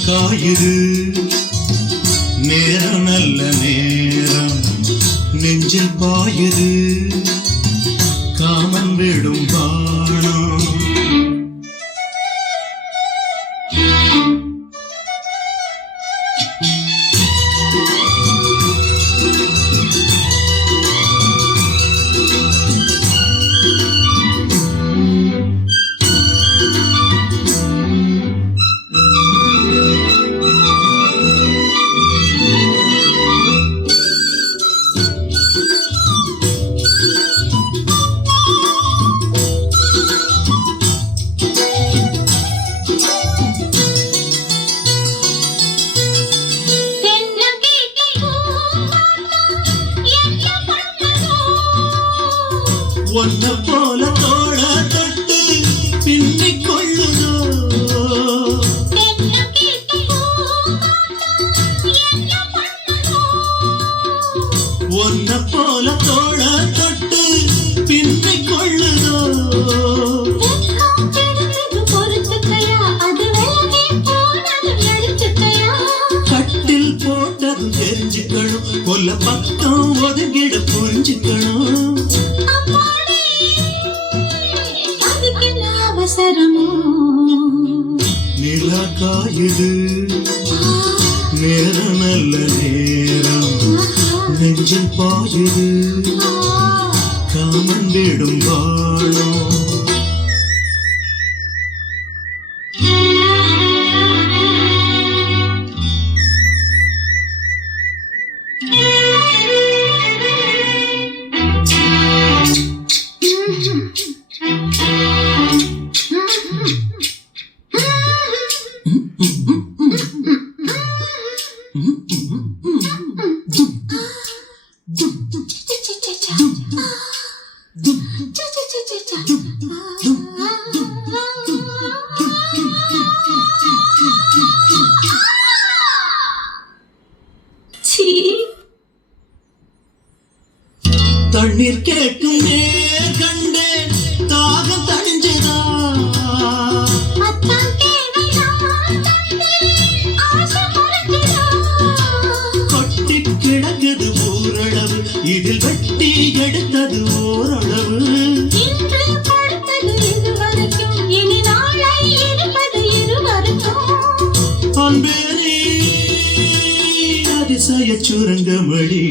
காயுது நேரம் நல்ல நேரம் நெஞ்சில் பாயுது காமன் விடும் வானம் ஒன்ன போல தோழ தொட்டு பின்னிக் கொள்ளுதோ ஒன்ன போல தோழ தொட்டு பின்னிக் கொள்ளுதோ கட்டில் போட்டது தெரிஞ்சுக்கணும் கொல்ல பக்கம் ஒதுங்கிட புரிஞ்சுக்கணும் நிலா காயுது நேரம் நல்ல நேரம் நெஞ்சில் பாயுது காமன் விடும் வானம் தண்ணீர் கேட்கும் நேர் கண்டேன் தாகம் தணிஞ்சதா கொட்டி கிடக்குது ஓரளவு இதில் வெட்டி எடுத்தது ஓரளவு அன்பே நீ அதிசய சுரங்கமடி